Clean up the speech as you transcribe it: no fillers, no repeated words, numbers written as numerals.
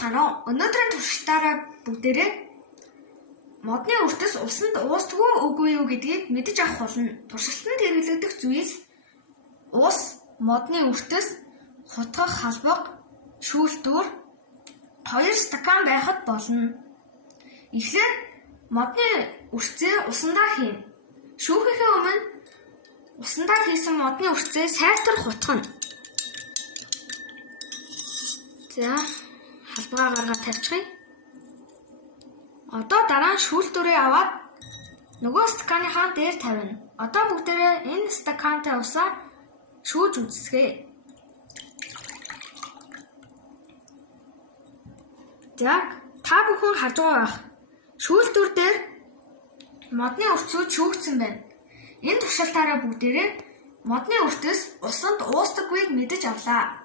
байцгаана уу? Өнөөдрийн туршилтаараа бүгдээрээ модны өртөс усанд уусдаггүй үгүй юу гэдгийг мэдэж авах болно. Туршилтанд хэрэглэгдэх зүйлс ус, модны өртөс, хутгах халбаг, шүүлтүр 2 стакан байхад болно. Эхлээд модны өртсөө усандаа хийн. Шүүхийнхээ өмнө усандаа хийсэн модны өртсөө сайтар хутгана. За, халбагаа гаргаад тавьчихъя. Одоо дараа нь шүүлтүрээ аваад нөгөө стаканыхаа дээр тавина. Одоо бүгдээрээ энэ стакантай усаа шүүж үзсгээ. За, та бүхэн харж байгаа байх. Шүүлтүр дээр модны өртсүүд шүүгдсэн байна. Энэ туршилтаараа бүгдээрээ модны өртөс усанд уусдаггүйг мэдэж авлаа.